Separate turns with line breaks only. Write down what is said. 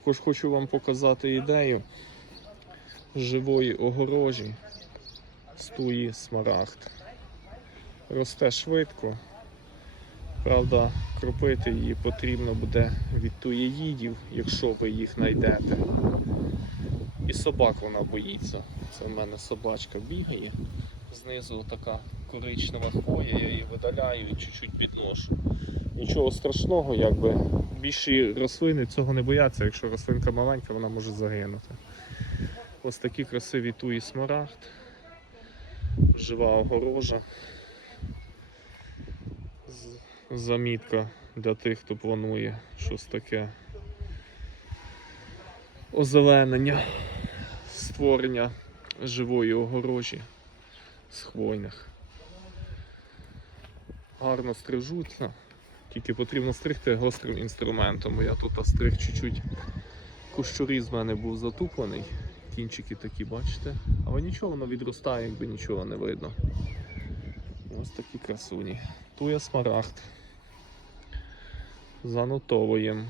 Також хочу вам показати ідею живої огорожі з туї смарагд. Росте швидко. Правда, кропити її потрібно буде від туєїдів, якщо ви їх знайдете. І собак вона боїться. Це в мене собачка бігає. Знизу така коричнева хвоя, я її видаляю і чуть-чуть підношу. Нічого страшного, якби більші рослини цього не бояться. Якщо рослинка маленька, вона може загинути. Ось такі красиві туї смарагд, жива огорожа. Замітка для тих, хто планує щось таке. Озеленення, створення живої огорожі з хвойних. Гарно стрижуться. Тільки потрібно стригти гострим інструментом. Я тут стриг чуть-чуть кущурі з мене був затуплений. Кінчики такі, бачите? Але нічого воно відростає, якби нічого не видно. Ось такі красуні. Туя смарагд. Занотовуємо.